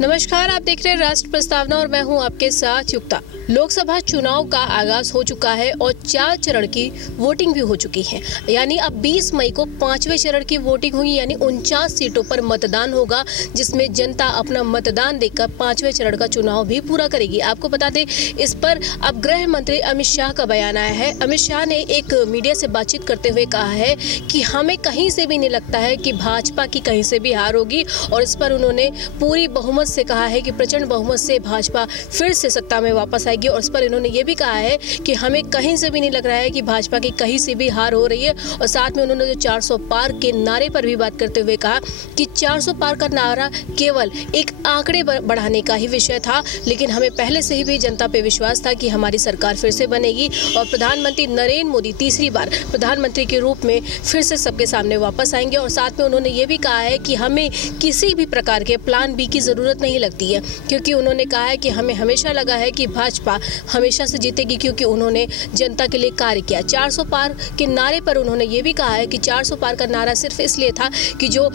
नमस्कार, आप देख रहे हैं राष्ट्र प्रस्तावना और मैं हूं आपके साथ युक्ता। लोकसभा चुनाव का आगाज हो चुका है और 4 चरण की वोटिंग भी हो चुकी है। यानी अब 20 मई को 5वें चरण की वोटिंग हुई, यानी 49 सीटों पर मतदान होगा, जिसमें जनता अपना मतदान देकर 5वें चरण का चुनाव भी पूरा करेगी। आपको बता दें, इस पर अब गृह मंत्री अमित शाह का बयान आया है। अमित शाह ने एक मीडिया से बातचीत करते हुए कहा है कि हमें कहीं से भी नहीं लगता है कि भाजपा की कहीं से भी हार होगी, और इस पर उन्होंने पूरी बहुमत से कहा है कि प्रचंड बहुमत से भाजपा फिर से सत्ता में वापस आएगी। और इस पर इन्होंने ये भी कहा है कि हमें कहीं से भी नहीं लग रहा है कि भाजपा की कहीं से भी हार हो रही है। और साथ में उन्होंने जो 400 पार के नारे पर भी बात करते हुए कहा कि 400 पार का नारा केवल एक आंकड़े बढ़ाने का ही विषय था, लेकिन हमें पहले से ही भी जनता पे विश्वास था कि हमारी सरकार फिर से बनेगी और प्रधानमंत्री नरेंद्र मोदी तीसरी बार प्रधानमंत्री के रूप में फिर से सबके सामने वापस आएंगे। और साथ में उन्होंने ये भी कहा है कि हमें किसी भी प्रकार के प्लान बी की जरूरत नहीं लगती है, क्योंकि उन्होंने कहा है कि हमें हमेशा लगा है कि भाजपा हमेशा से जीतेगी, क्योंकि उन्होंने जनता के लिए कार्य किया। 400 पार के नारे पर उन्होंने ये भी कहा है कि 400 पार का नारा सिर्फ इसलिए था कि जो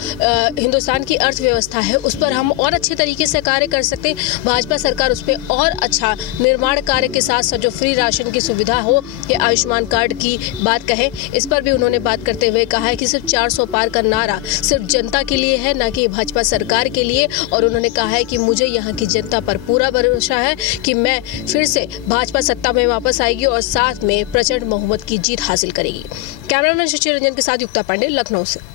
हिंदुस्तान की अर्थव्यवस्था है उस पर हम और अच्छे तरीके से कार्य कर सकते हैं। भाजपा सरकार उस पर और अच्छा निर्माण कार्य के साथ साथ जो फ्री राशन की सुविधा हो या आयुष्मान कार्ड की बात कहें, इस पर भी उन्होंने बात करते हुए कहा है कि सिर्फ 400 पार का नारा सिर्फ जनता के लिए है, ना कि भाजपा सरकार के लिए। और उन्होंने कहा है कि मुझे यहाँ की जनता पर पूरा भरोसा है कि मैं फिर से भाजपा सत्ता में वापस आएगी और साथ में प्रचंड बहुमत की जीत हासिल करेगी। कैमरामैन शशि रंजन के साथ युक्ता पांडे, लखनऊ से।